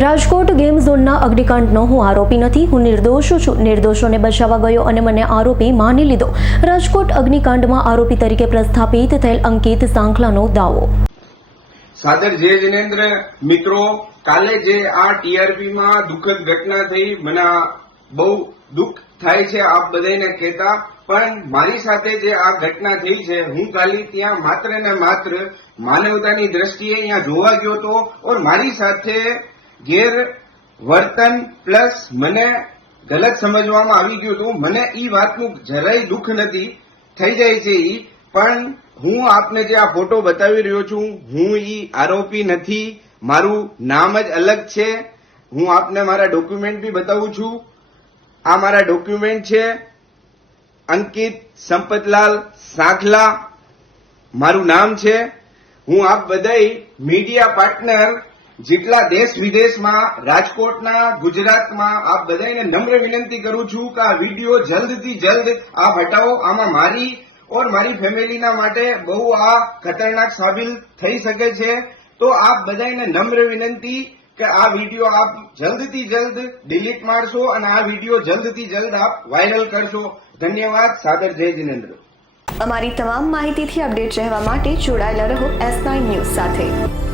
Rajkot game ઝોનના અગ્નિકાંડનો હું આરોપી નથી, હું નિર્દોષ છું. નિર્દોષોને બચાવવા ગયો અને મને આરોપી માની લીધો. રાજકોટ અગ્નિકાંડમાં આરોપી તરીકે પ્રસ્થાપિત થયેલ અંકિત સાંખલાનો દાવો. સાદર જય જિનેન્દ્ર, મિત્રો, કાલે જે આ ટીઆરપીમાં દુઃખદ ઘટના થઈ, મને બહુ દુઃખ થાય છે, આપ બધાને કહેતા. પણ મારી સાથે જે આ ઘટના થઈ છે, હું ખાલી ત્યાં માત્ર ને માત્ર માનવતાની દ્રષ્ટિએ અહીંયા જોવા ગયો હતો ઓર મારી સાથે ગેર વર્તન પ્લસ મને ગલત સમજવામાં આવી ગયું હતું. મને એ વાતનું જરાય દુઃખ નથી. થઈ જાય છે એ પણ હું આપને જે આ ફોટો બતાવી રહ્યો છું, હું એ આરોપી નથી. મારું નામ જ અલગ છે. હું આપને મારા ડોક્યુમેન્ટ બી બતાવું છું. આ મારા ડોક્યુમેન્ટ છે અંકિત સંપતલાલ સાંખલા. મારું નામ છે. હું આપ બધાય મીડિયા પાર્ટનર જેટલા દેશ વિદેશમાં, રાજકોટના, ગુજરાતમાં, આપ બધાને નમ્ર વિનંતી કરું છું કે આ વીડિયો જલ્દથી જલ્દ આપ હટાવો આમાં મારી ઓર મારી ફેમિલીના માટે બહુ આ ખતરનાક સાબિત થઈ શકે છે. તો આપ બધાને નમ્ર વિનંતી કે આ વીડિયો આપ જલ્દથી જલ્દ ડિલીટ મારશો અને આ વીડિયો જલ્દથી જલ્દ આપ વાયરલ કરશો. ધન્યવાદ, સાદર જય જિનેન્દ્ર. અમારી તમામ માહિતીથી અપડેટ રહેવા માટે જોડાયેલા રહો એસ નાઇન ન્યૂઝ સાથે.